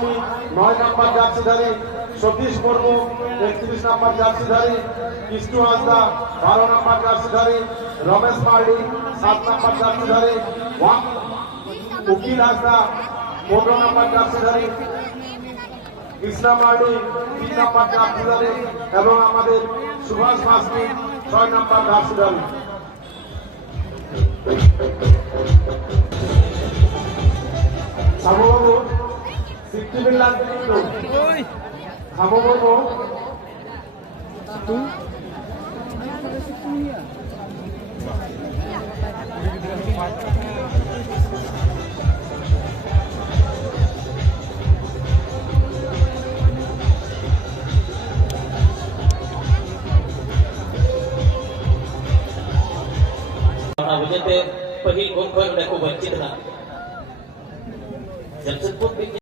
9 নম্বর জার্সিধারী সতীশ মুর্মু, 31 নম্বর জার্সিধারী কৃষ্ণ হাসদা, 12 নম্বর জার্সিধারী রমেশ মার্ডি, 7 নম্বর জার্সিধারী উকিল হাসদা, 15 নম্বর জার্সিধারী কৃষ্ণা মার্ডি, 3 নম্বর জার্সিধারী এবং আমাদের সুভাষ মাসনি 6 নম্বর জার্সিধারী। সামবাবু সিক্সটিভিল লাগবে কিন্তু সামবাবু पहिल गोल खूप वंचित झाला. जमशेदपूर